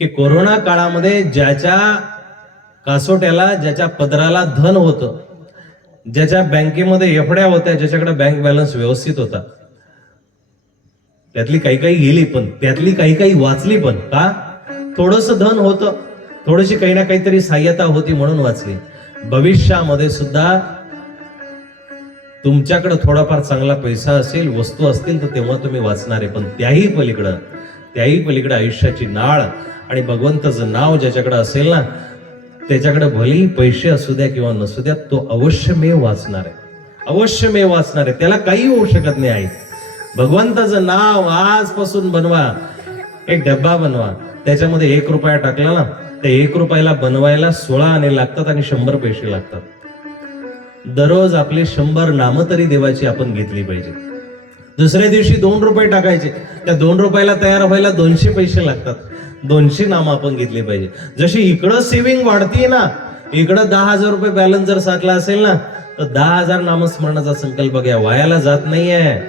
की कोरोना काळामध्ये ज्याच्या कासोट्याला, ज्याच्या पदराला धन होतं, ज्याच्या बँकेमध्ये एफड्या होत्या, ज्याच्याकडे बँक बॅलन्स व्यवस्थित होता, त्यातली काही काही गेली, पण त्यातली काही काही वाचली. पण का? थोडस धन होतं, थोडीशी काही ना काहीतरी सहाय्यता होती म्हणून वाचली. भविष्यामध्ये सुद्धा तुमच्याकडे थोडाफार चांगला पैसा असेल, वस्तू असतील, तर तेव्हा तुम्ही वाचणार आहे. पण त्याही पलीकडे आयुष्याची नाळ आणि भगवंताचं नाव ज्याच्याकडे असेल ना, त्याच्याकडे भलेही पैसे असू द्या किंवा नसू द्या, तो अवश्यमेव वाचणार आहे, अवश्यमेव वाचणार आहे. त्याला काही होऊ शकत नाही. आहे भगवंताचं नाव आजपासून बनवा, एक डब्बा बनवा, त्याच्यामध्ये 1 रुपया टाकला ना, त्या 1 रुपयाला बनवायला 16 आणे लागतात आणि 100 पैसे लागतात. दररोज आपले 100 नामं तरी देवाची आपण घेतली पाहिजे. दुसऱ्या दिवशी 2 रुपये टाकायचे, त्या 2 रुपयाला तयार व्हायला 200 पैसे लागतात. 200 नामं आपण घेतली पाहिजे. जशी इकडं सेव्हिंग वाढतीये ना, इकडं 10,000 रुपये बॅलन्स जर साठला असेल ना, तर 10,000 नामस्मरणाचा संकल्प घ्या. वायाला जात नाहीये,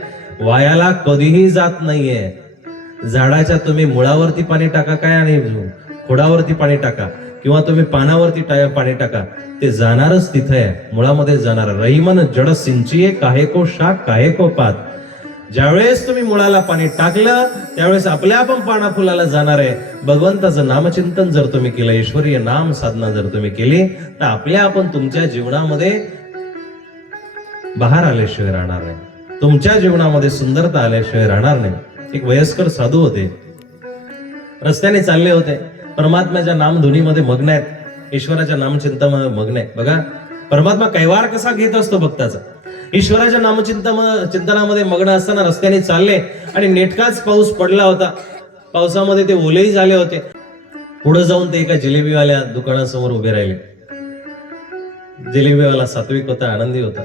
वायाला कधीही जात नाहीये. झाडाच्या तुम्ही मुळावरती पाणी टाका काय आणि खोडावरती पाणी टाका किंवा तुम्ही पानावरती पाणी टाका, ते जाणारच तिथे आहे, मुळामध्ये जाणार. रहीमन जड सिंचिये काहे को शाख काहे को पात. ज्यावेळेस तुम्ही मुळाला पाणी टाकलं त्यावेळेस आपल्या आपण पाना फुलाला जाणार आहे. भगवंताचं नामचिंतन जर तुम्ही केलं, ईश्वरीय नाम साधना जर तुम्ही केली, तर आपल्या आपण तुमच्या जीवनामध्ये बहार आल्याशिवाय राहणार नाही, तुमच्या जीवनामध्ये सुंदरता आल्याशिवाय राहणार नाही. एक वयस्कर साधू होते, रस्त्याने चालले होते, परमात्म्याच्या नामधुनीमध्ये मग्न आहेत, ईश्वराच्या नामचिंतनामध्ये मग्न आहे. बघा परमात्मा कैवार कसा घेत असतो भक्ताचा. ईश्वराच्या नामचिंतनामध्ये मग्न असताना रस्त्याने चालले आणि नेटकाच पाऊस पडला होता. पावसामध्ये ते ओलेही झाले होते. पुढे जाऊन ते एका जिलेबीवाल्या दुकानासमोर उभे राहिले. जिलेबीवाला सात्विक होता, आनंदी होता,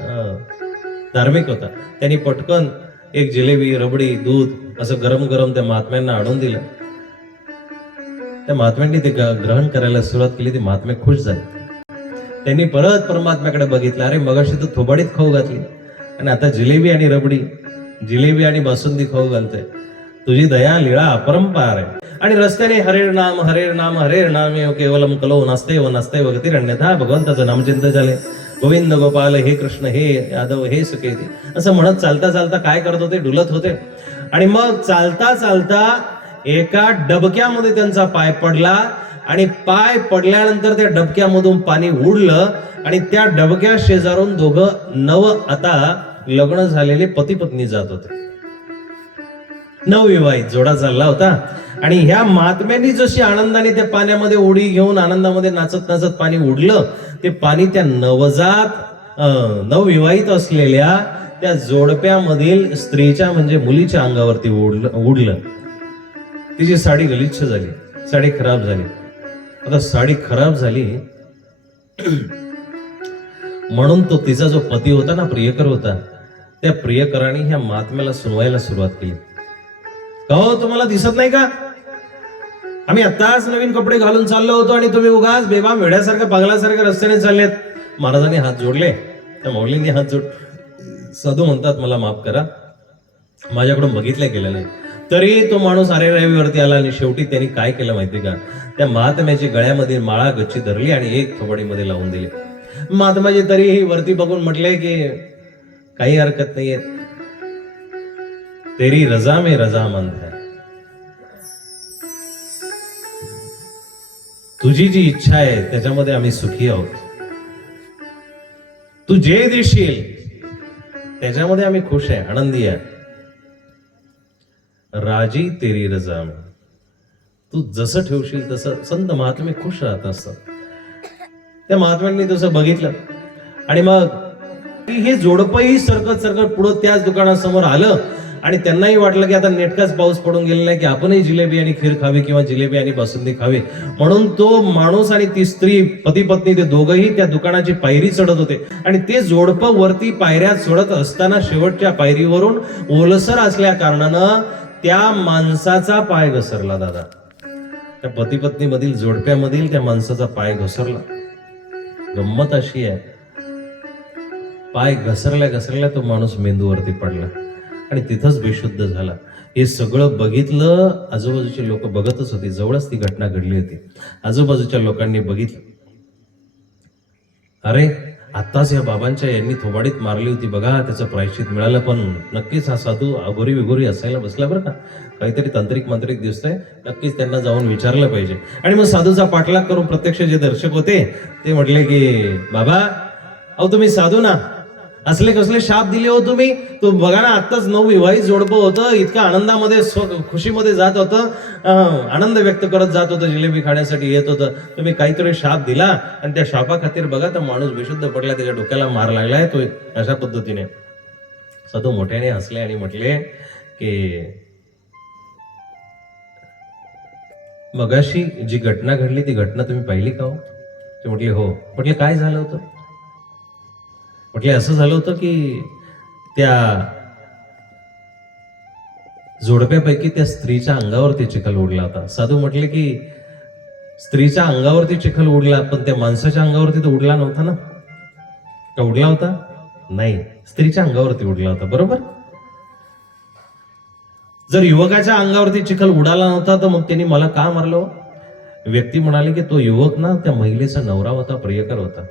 धार्मिक होता. त्यांनी पटकन एक जिलेबी, रबडी, दूध असं गरम गरम त्या महात्म्यांना आणून दिलं. त्या महात्म्यांनी ते ग्रहण करायला सुरुवात केली. ते महात्मे खुश झाले. त्यांनी परत परमात्म्याकडे बघितलं, अरे मगाशी तू थोबाडीत खाऊ घातली आणि आता जिलेबी आणि रबडी, जिलेबी आणि बासुंदी खाऊ घालतोय. तुझी दया लीळा अपरंपार आहे. आणि रस्त्याने हरे नाम हरे नाम हरे नाम केवलम कलो नसते व नसते वगैरे अन्यथा भगवंताचं नामचिंतन झाले. गोविंद गोपाल हे कृष्ण हे यादव हे सुकेती असं म्हणत चालता चालता काय करत होते, डुलत होते. आणि मग चालता चालता एका डबक्यामध्ये त्यांचा पाय पडला आणि पाय पडल्यानंतर त्या डबक्यामधून पाणी उडलं आणि त्या डबक्या शेजारून दोघं आता लग्न झालेले पती पत्नी जात होते. नवविवाहित जोडा चालला होता. आणि ह्या महात्म्यांनी जशी आनंदाने त्या पाण्यामध्ये उडी घेऊन आनंदामध्ये नाचत नाचत पाणी उडलं, ते पाणी त्या नवविवाहित असलेल्या त्या जोडप्यामधील स्त्रीच्या म्हणजे मुलीच्या अंगावरती उडलं. तिची साडी गलिच्छ झाली, साडी खराब झाली. आता साडी खराब झाली म्हणून तो तिचा जो पती होता ना, प्रियकर होता, त्या प्रियकराने ह्या महात्म्याला सुनवायला सुरुवात केली. हो तुम्हाला दिसत नाही का, आम्ही आत्ताच नवीन कपडे घालून चाललो होतो आणि तुम्ही उगाच बेबाम वेड्यासारखं पागलासारखं रस्त्याने चाललेत. महाराजांनी हात जोडले, त्या मौलींनी हात जोड. साधू म्हणतात मला माफ करा, माझ्याकडून बघितलं गेलं नाही. तरी तो माणूस आरेरावीवरती आला आणि शेवटी त्यांनी काय केलं माहिती का, त्या महात्म्याची गळ्यामध्ये माळा गच्ची धरली आणि एक थोबाडीमध्ये लावून दिली. महात्माजी तरीही वरती बघून म्हटले की काही हरकत नाहीये, तेरी रजा में रजामंद है. तुझी जी इच्छा आहे त्याच्यामध्ये आम्ही सुखी आहोत. तू जे देशील त्याच्यामध्ये आम्ही खुश आहे, आनंदी आहे. राजी तेरी रजा में, तू जसं ठेवशील तसं. संत महात्मे खुश राहत असतात. त्या महात्म्यांनी तसं बघितलं आणि मग हे जोडपही सरकत सरकत पुढं त्याच दुकानासमोर आलं आणि त्यांनाही वाटलं की आता नेटकाच पाऊस पडून गेलेला आहे की आपणही जिलेबी आणि खीर खावी किंवा जिलेबी आणि बासुंदी खावी. म्हणून तो माणूस आणि ती स्त्री, पती पत्नी, ते दोघंही त्या दुकानाची पायरी चढत होते. आणि ते जोडपं वरती पायऱ्या चढत असताना शेवटच्या पायरीवरून ओलसर असल्या कारणानं त्या माणसाचा पाय घसरला. दादा, त्या पती पत्नी मधील जोडप्यामधील त्या माणसाचा पाय घसरला. गंमत अशी आहे, पाय घसरल्या घसरल्या तो माणूस मेंदूवरती पडला आणि तिथंच बेशुद्ध झाला. हे सगळं बघितलं. आजूबाजूचे लोक बघतच होते, जवळच ती घटना घडली होती. आजूबाजूच्या लोकांनी बघितलं, अरे आत्ताच या बाबांच्या यांनी थोबाडीत मारली होती बघा, त्याचं प्रायश्चित मिळालं. पण नक्कीच हा साधू अघोरी विघोरी असायला बसला बरं का, काहीतरी तांत्रिक मंत्रिक दिसतंय, नक्कीच त्यांना जाऊन विचारलं पाहिजे. आणि मग साधूचा पाठलाग करून प्रत्यक्ष जे दर्शक होते ते म्हटले की बाबा, अहो तुम्ही साधू ना, असले कसले शाप दिले हो तुम्ही? तो बघा ना, आत्ताच नवविवाहित जोडपं होतं, इतकं आनंदामध्ये खुशीमध्ये जात होतं, आनंद व्यक्त करत जात होतं, जिलेबी खाण्यासाठी येत होतं, तुम्ही काहीतरी शाप दिला आणि त्या शापा खातीर बघा तर माणूस बेशुद्ध पडला, त्याच्या डोक्याला मार लागलाय. तो अशा पद्धतीने साधू मोठ्याने हसले आणि म्हटले की मगाशी जी घटना घडली ती घटना तुम्ही पाहिली का हो? ते म्हटले हो. म्हटले काय झालं होतं? म्हटले असं झालं होतं की त्या जोडप्यापैकी त्या स्त्रीच्या अंगावरती चिखल उडला होता. साधू म्हटले की स्त्रीच्या अंगावरती चिखल उडला, पण त्या माणसाच्या अंगावरती तर उडला नव्हता ना? का उडला होता? नाही, स्त्रीच्या अंगावरती उडला होता. बरोबर. जर युवकाच्या अंगावरती चिखल उडाला नव्हता तर मग त्यांनी मला का मारलं? व्यक्ती म्हणाले की तो युवक ना त्या महिलेचा नवरा होता, प्रियकर होता.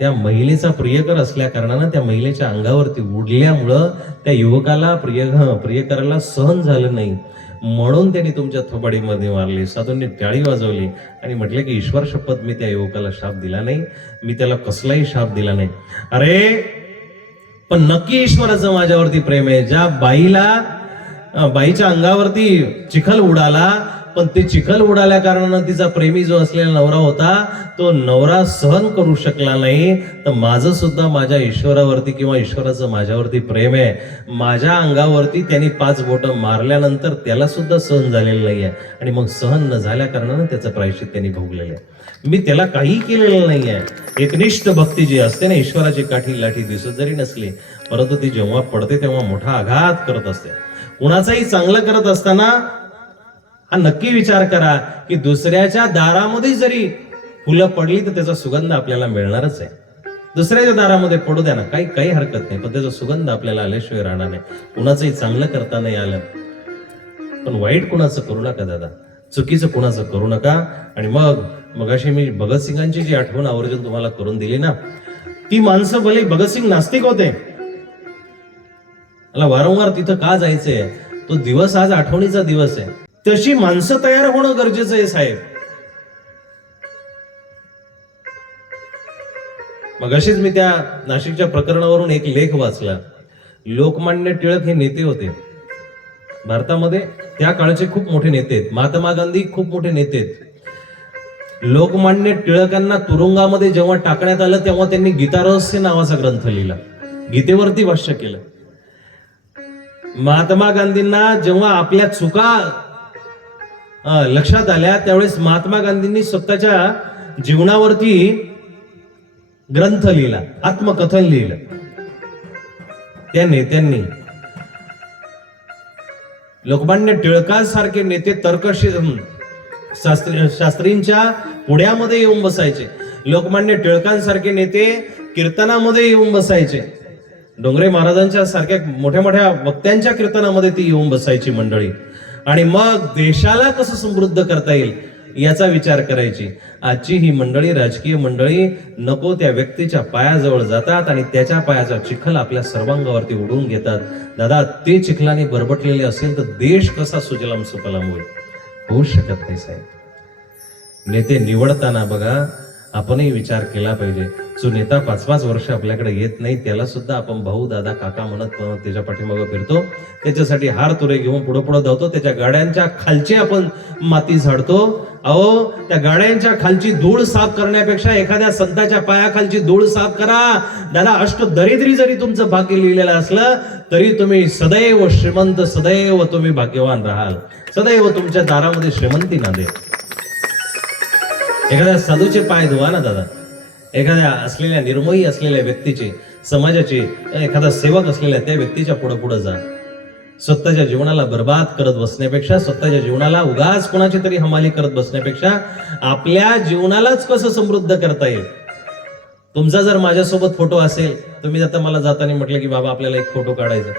त्या महिलेचा प्रियकर असल्या कारणानं त्या महिलेच्या अंगावरती उडल्यामुळं त्या युवकाला प्रियकराला सहन झालं नाही, म्हणून त्यांनी तुमच्या थोबाडीमध्ये मारली. साधूंनी टाळी वाजवली आणि म्हटले की ईश्वर शपथ, मी त्या युवकाला शाप दिला नाही, मी त्याला कसलाही शाप दिला नाही. अरे पण नक्की ईश्वराचं माझ्यावरती प्रेम आहे. ज्या बाईच्या अंगावरती चिखल उडाला, पण ते चिखल उडाल्या कारणानं तिचा प्रेमी जो असलेला नवरा होता तो नवरा सहन करू शकला नाही, तर माझं सुद्धा माझ्या ईश्वरावरती किंवा ईश्वराचं माझ्यावरती प्रेम आहे. माझ्या अंगावरती त्यांनी 5 बोटं मारल्यानंतर त्याला सुद्धा सहन झालेलं नाहीये, आणि मग सहन न झाल्या कारणानं त्याचं प्रायश्चित त्यांनी भोगलेलं आहे. मी त्याला काही केलेलं नाहीये. एकनिष्ठ भक्ती जी असते ना, ईश्वराची काठी लाठी दिसत जरी नसली, परंतु ती जेव्हा पडते तेव्हा मोठा आघात करत असते. कुणाचाही चांगलं करत असताना हा नक्की विचार करा की दुसऱ्याच्या दारामध्ये जरी फुलं पडली तर त्याचा सुगंध आपल्याला मिळणारच आहे. दुसऱ्याच्या दारामध्ये पडू द्या ना, काही हरकत नाही, पण त्याचा सुगंध आपल्याला आल्याशिवाय राहणार नाही. कुणाचंही चांगलं करता नाही आलं, पण वाईट कुणाचं करू नका दादा, चुकीचं कुणाचं करू नका. आणि मग अशी मी भगतसिंगांची जी आठवण आवर्जून तुम्हाला करून दिली ना, ती माणसं भले भगतसिंग नास्तिक होते, मला वारंवार तिथं का जायचंय, तो दिवस आज आठवणीचा दिवस आहे. तशी माणसं तयार होणं गरजेचं आहे साहेब. मग अशीच मी त्या नाशिकच्या प्रकरणावरून एक लेख वाचला. लोकमान्य टिळक हे नेते होते भारतामध्ये, त्या काळचे खूप मोठे नेते आहेत. महात्मा गांधी खूप मोठे नेते आहेत. लोकमान्य टिळकांना तुरुंगामध्ये जेव्हा टाकण्यात आलं तेव्हा त्यांनी गीता रहस्य नावाचा ग्रंथ लिहिला, गीतेवरती भाष्य केलं. महात्मा गांधींना जेव्हा आपल्या चुका लक्षात आल्या त्यावेळेस महात्मा गांधींनी स्वतःच्या जीवनावरती ग्रंथ लिहिला, आत्मकथन लिहिलं. त्या नेत्यांनी, लोकमान्य टिळकांसारखे नेते तर्कशील शास्त्रींच्या पुढ्यामध्ये येऊन बसायचे. लोकमान्य टिळकांसारखे नेते कीर्तनामध्ये येऊन बसायचे. डोंगरे महाराजांच्या सारख्या मोठ्या मोठ्या वक्त्यांच्या कीर्तनामध्ये ती येऊन बसायची मंडळी. आणि मग देशाला कसं समृद्ध करता येईल याचा विचार करायची. आजची ही मंडळी, राजकीय मंडळी, नको त्या व्यक्तीच्या पायाजवळ जातात आणि त्याच्या पायाचा चिखल आपल्या सर्वांगावरती उडवून घेतात. दादा, ते चिखलाने बरबटलेले असेल तर देश कसा सुजलाम सुफलाम होईल? होऊ शकत नाही साहेब. नेते निवडताना बघा, आपणही विचार केला पाहिजे. जो नेता 5-5 वर्ष आपल्याकडे येत नाही त्याला सुद्धा आपण भाऊ, दादा, काका म्हणत त्याच्या पाठीमागं फिरतो, त्याच्यासाठी हार तुरे घेऊन पुढे धावतो, त्याच्या गाड्यांच्या खालची आपण माती झाडतो. अहो, त्या गाड्यांच्या खालची धूळ साफ करण्यापेक्षा एखाद्या संताच्या पायाखालची धूळ साफ करा. दादा, अष्टदरिद्री जरी तुमचं भाग्य लिहिलेलं असलं तरी तुम्ही सदैव श्रीमंत, सदैव तुम्ही भाग्यवान राहाल, सदैव तुमच्या दारामध्ये श्रीमंती नांदेल. एखाद्या साधूचे पाय धुवा ना दादा, एखाद्या असलेल्या निर्मोही असलेल्या व्यक्तीचे, समाजाचे एखादा सेवक असलेल्या त्या व्यक्तीच्या पुढे जा. स्वतःच्या जीवनाला बर्बाद करत बसण्यापेक्षा, स्वतःच्या जीवनाला उगाच कोणाची तरी हमाली करत बसण्यापेक्षा आपल्या जीवनालाच कसं समृद्ध करता येईल. तुमचा जर माझ्यासोबत फोटो असेल, तुम्ही आता मला जाताना म्हटलं की बाबा आपल्याला एक फोटो काढायचा,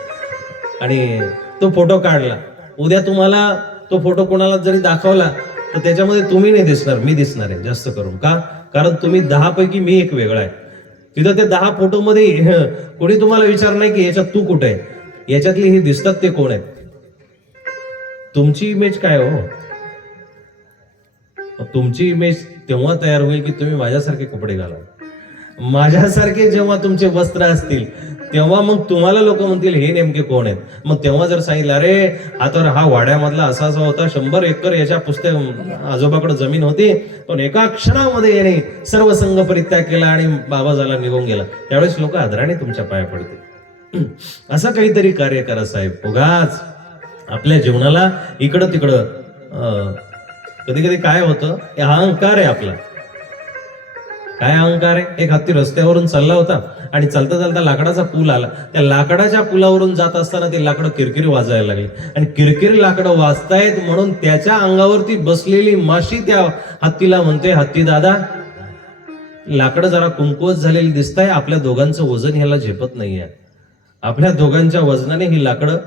आणि तो फोटो काढला. उद्या तुम्हाला तो फोटो कोणाला जरी दाखवला तर त्याच्यामध्ये तुम्ही नाही दिसणार, मी दिसणार आहे जास्त करून. का? कारण तुम्ही 10 पैकी मी एक वेगळा आहे. तिथं त्या 10 फोटोमध्ये कोणी तुम्हाला विचार नाही की याच्यात तू कुठे आहे, याच्यातले हे दिसतात ते कोण आहेत. तुमची इमेज काय हो? तुमची इमेज तेव्हा तयार होईल की तुम्ही माझ्यासारखे कपडे घाला, माझ्यासारखे जेव्हा तुमचे वस्त्र असतील तेव्हा मग तुम्हाला लोक म्हणतील हे नेमके कोण आहेत. मग तेव्हा जर सांगितलं अरे हा तर हा वाड्यामधला असा असा होता, 100 एकर याच्या पुस्तक आजोबाकडे जमीन होती, पण एका क्षणामध्ये याने सर्व संघ परित्याग केला आणि बाबा झाला, निघून गेला, त्यावेळेस लोक आदराने तुमच्या पाया पडतील. असं काहीतरी कार्य करा साहेब. उगाच आपल्या जीवनाला इकडं तिकडं कधी कधी काय होतं, हा अहंकार आहे आपला. काय अहंकार आहे? एक हत्ती रस्त्यावरून चालला होता आणि चालता चालता लाकडाचा पूल आला. त्या लाकडाच्या पुलावरून जात असताना ते लाकडं किरकिरी वाजायला लागली आणि किरकिरी लाकडं वाजतायत म्हणून त्याच्या अंगावरती बसलेली माशी त्या हत्तीला म्हणते, हत्ती दादा, लाकडं जरा कुंकवत झालेली दिसताय, आपल्या दोघांचं वजन ह्याला झेपत नाहीये, आपल्या दोघांच्या वजनाने ही लाकडं.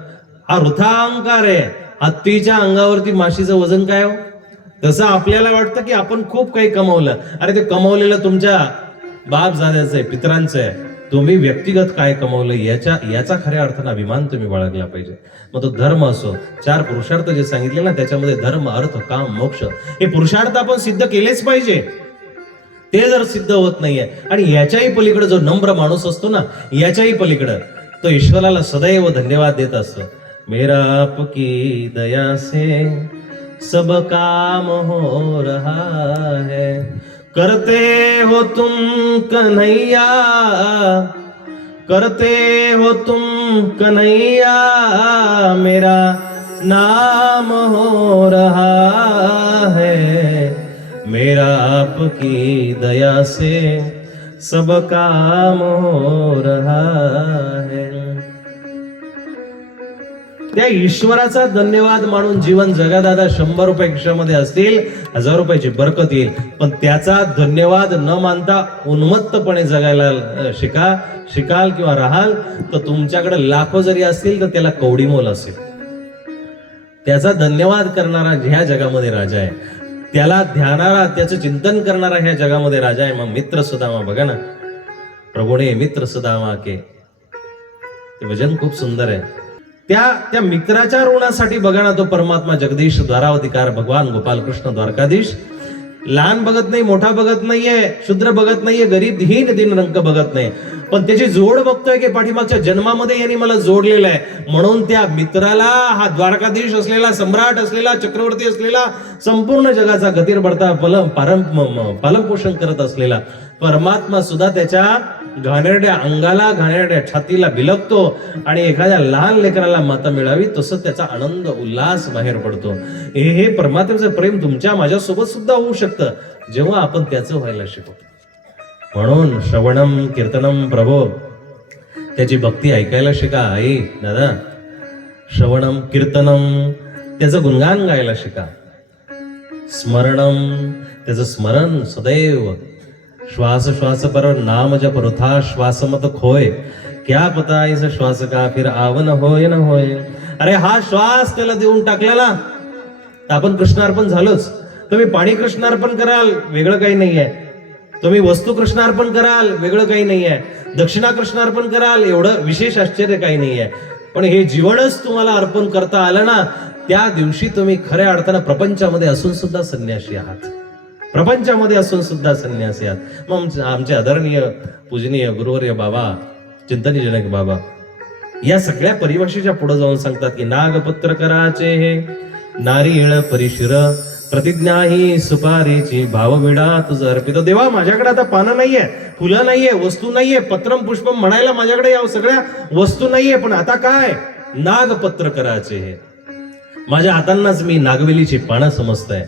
हा वृथा अहंकार आहे. हत्तीच्या अंगावरती माशीचं वजन काय हो? तसं आपल्याला वाटतं की आपण खूप काही कमवलं. अरे ते कमवलेलं तुमच्या बाप जाद्याचं आहे, पितरांचं आहे. तुम्ही व्यक्तिगत काय कमवलं याचा खऱ्या अर्थानं अभिमान तुम्ही बाळगला पाहिजे. मग तो धर्म असो, 4 पुरुषार्थ जे सांगितले ना त्याच्यामध्ये धर्म, अर्थ, काम, मोक्ष हे पुरुषार्थ आपण सिद्ध केलेच पाहिजे. ते जर सिद्ध होत नाहीये आणि याच्याही पलीकडे जो नम्र माणूस असतो ना, याच्याही पलीकडे तो ईश्वराला सदैव धन्यवाद देत असतो. मेरा आपकी दया से सब काम हो रहा है, करते हो तुम कन्हैया, करते हो तुम कन्हैया, मेरा नाम हो रहा है, मेरा आपकी दया से सब काम हो रहा है. त्या ईश्वराचा धन्यवाद मानून जीवन जगा दादा. 100 रुपये खिशामध्ये असतील, 1000 रुपयाची बरकत येईल, पण त्याचा धन्यवाद न मानता उन्मत्तपणे जगायला शिकाल किंवा राहाल तर तुमच्याकडे लाखो जरी असतील तर त्याला कवडी मोल असेल. त्याचा धन्यवाद करणारा ह्या जगामध्ये राजा आहे, त्याला ध्यानारा, त्याचं चिंतन करणारा ह्या जगामध्ये राजा आहे. मग मित्र सुदामा बघा ना, प्रभूने मित्र सुदामा के, ते वचन खूप सुंदर आहे. त्या मित्राच्या ऋणासाठी बघा ना, तो परमात्मा जगदीश द्वारावतिकार भगवान गोपाल कृष्ण द्वारकाधीश लहान बघत नाही, मोठा बघत नाहीये, शूद्र बघत नाहीये, गरीब दीन दीनरंक बघत नाही, पण त्याची जोड बघतोय की पाठीमागच्या जन्मामध्ये यांनी मला जोडलेलं आहे. म्हणून त्या मित्राला, हा द्वारकाधीश असलेला, सम्राट असलेला, चक्रवर्ती असलेला, संपूर्ण जगाचा गतीर बढता पालनपोषण करत असलेला परमात्मा सुद्धा त्याच्या घाणेरड्या अंगाला, घाणेरड्या छातीला बिलगतो आणि एखाद्या लहान लेकराला माता मिळावी तसं त्याचा आनंद उल्हास बाहेर पडतो. हे परमात्म्याचं प्रेम तुमच्या माझ्यासोबत सुद्धा होऊ शकतं जेव्हा आपण त्याचं व्हायला शिकतो. म्हणून श्रवणम कीर्तनम प्रभो, त्याची भक्ती ऐकायला शिका. आई दादा, श्रवणम कीर्तनम त्याचं गुणगान गायला शिका. स्मरणम त्याचं स्मरण सदैव, श्वास श्वास पर नाम जप वृथा श्वास मत खोय, क्या पता इस श्वास का फिर आवन होय न होय. अरे हा श्वास त्याला देऊन टाकलेला तर आपण कृष्णार्पण झालोच. तुम्ही पाणी कृष्णार्पण कराल, वेगळं काही नाहीये. तुम्ही वस्तू कृष्णार्पण कराल, वेगळं काही नाहीये. दक्षिणा कृष्णार्पण कराल, एवढं विशेष आश्चर्य काही नाहीये. पण हे जीवनच तुम्हाला अर्पण करता आलं ना, त्या दिवशी तुम्ही खऱ्या अर्थानं प्रपंचामध्ये असून सुद्धा संन्यासी आहात. प्रपंचामध्ये असून सुद्धा संन्यासी आहात. मग आमचे आदरणीय पूजनीय गुरुवर्य बाबा, चिंतनीजनक बाबा या सगळ्या परिभाषेच्या पुढे जाऊन सांगतात की नागपत्र कराचे हे नारिळ परिशिर, प्रतिज्ञा ही सुपारीची, भावविडा तुझं अर्पित. देवा माझ्याकडे आता पानं नाहीये, फुलं नाहीये, वस्तू नाहीये, पत्रम पुष्पम म्हणायला माझ्याकडे या सगळ्या वस्तू नाहीये, पण आता काय, नागपत्र कराचे हे, माझ्या हातांनाच मी नागवेलीची पानं समजतंय.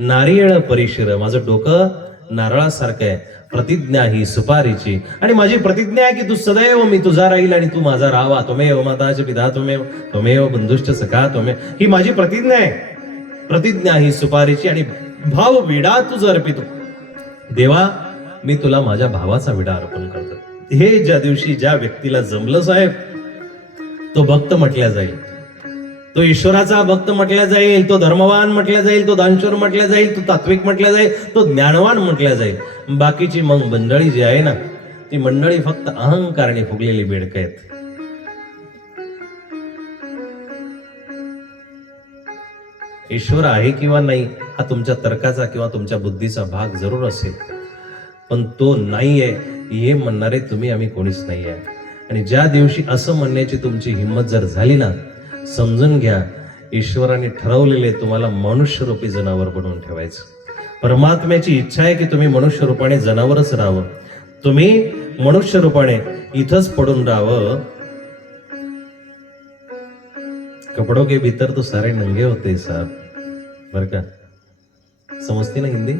नारिळ परिशिर, माझं डोकं नारळासारखं आहे. प्रतिज्ञा ही सुपारीची, आणि माझी प्रतिज्ञा आहे की तू सदैव मी तुझा राहील आणि तू माझा राहावा. त्वमेव माताचे पिता त्वमेव बंधुश्च सखा त्वमेव, ही माझी प्रतिज्ञा आहे. प्रतिज्ञा ही सुपारीची आणि भाव विडा तुझं अर्पितो. देवा मी तुला माझ्या भावाचा विडा अर्पण करतो. हे ज्या दिवशी ज्या व्यक्तीला जमलं साहेब, तो भक्त म्हटला जाईल, तो ईश्वराचा भक्त म्हटला जाईल, तो धर्मवान म्हटला जाईल, तो दानशूर म्हटला जाईल, तो तात्विक म्हटला जाईल, तो ज्ञानवान म्हटला जाईल. बाकीची मग मंडळी जी आहे ना, ती मंडळी फक्त अहंकारने फुगलेली बेडक आहेत. ईश्वर आहे किंवा नाही हा तुमच्या तर्काचा किंवा तुमच्या बुद्धीचा भाग जरूर असेल, पण तो नाहीये हे म्हणणारे तुम्ही आम्ही कोणीच नाही आहे. आणि ज्या दिवशी असं म्हणण्याची तुमची हिंमत जर झाली ना, समजून घ्या ईश्वराने ठरवलेले तुम्हाला मनुष्य रूपी जनावर बनवून ठेवायचं. परमात्म्याची इच्छा आहे की तुम्ही मनुष्य रूपाने जनावरच राहावं, तुम्ही मनुष्य रूपाने इथंच पडून राहावं. कपड़ों के भीतर तो सारे नंगे होते साहब, बर का. समजते ना हिंदी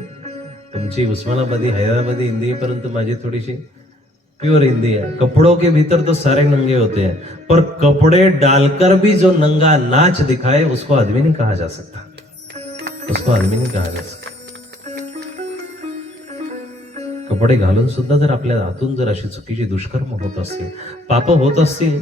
तुमची? उस्मानाबादी हैदराबादी हिंदी है, परंतु माझी थोडीशी प्योर हिंदी है. कपड़ों के भीतर तो सारे नंगे होते हैं, पर कपड़े डालकर भी जो नंगा नाच दिखाए उसको आदमी नहीं कहा जा सकता, उसको आदमी नहीं कहा जा सकता. कपडे घालून सुद्धा जर आपल्या हातून जर अशी चुकीची दुष्कर्म होत असतील, पाप होत असतील,